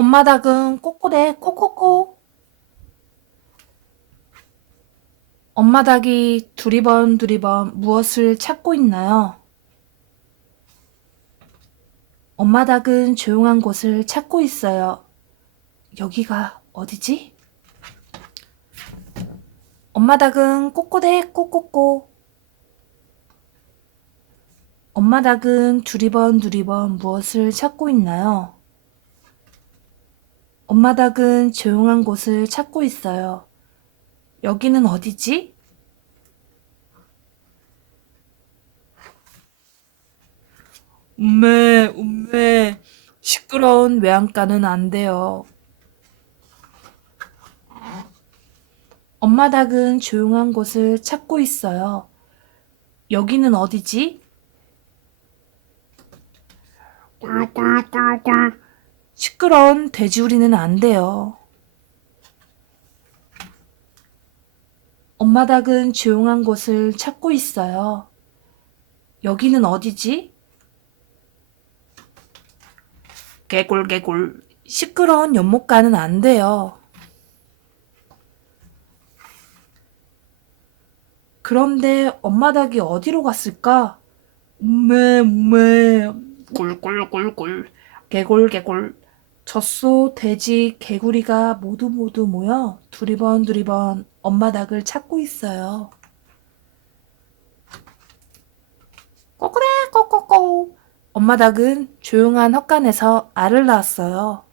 엄마 닭은 꼬꼬대 꼬꼬꼬. 엄마 닭이 두리번 두리번 무엇을 찾고 있나요? 엄마 닭은 조용한 곳을 찾고 있어요. 여기가 어디지? 엄마 닭은 꼬꼬대 꼬꼬꼬. 엄마 닭은 두리번 두리번 무엇을 찾고 있나요? 엄마 닭은 조용한 곳을 찾고 있어요. 여기는 어디지? 음메, 음메. 시끄러운 외양간은 안 돼요. 엄마 닭은 조용한 곳을 찾고 있어요. 여기는 어디지? 시끄러운 돼지우리는 안 돼요. 엄마 닭은 조용한 곳을 찾고 있어요. 여기는 어디지? 개굴 개굴. 시끄러운 연못가는 안 돼요. 그런데 엄마 닭이 어디로 갔을까? 음메, 음메, 꿀꿀꿀꿀, 개굴 개굴. 젖소, 돼지, 개구리가 모두 모두 모여 두리번 두리번 엄마 닭을 찾고 있어요. 꼬꾸레 꼬꼬꼬. 엄마 닭은 조용한 헛간에서 알을 낳았어요.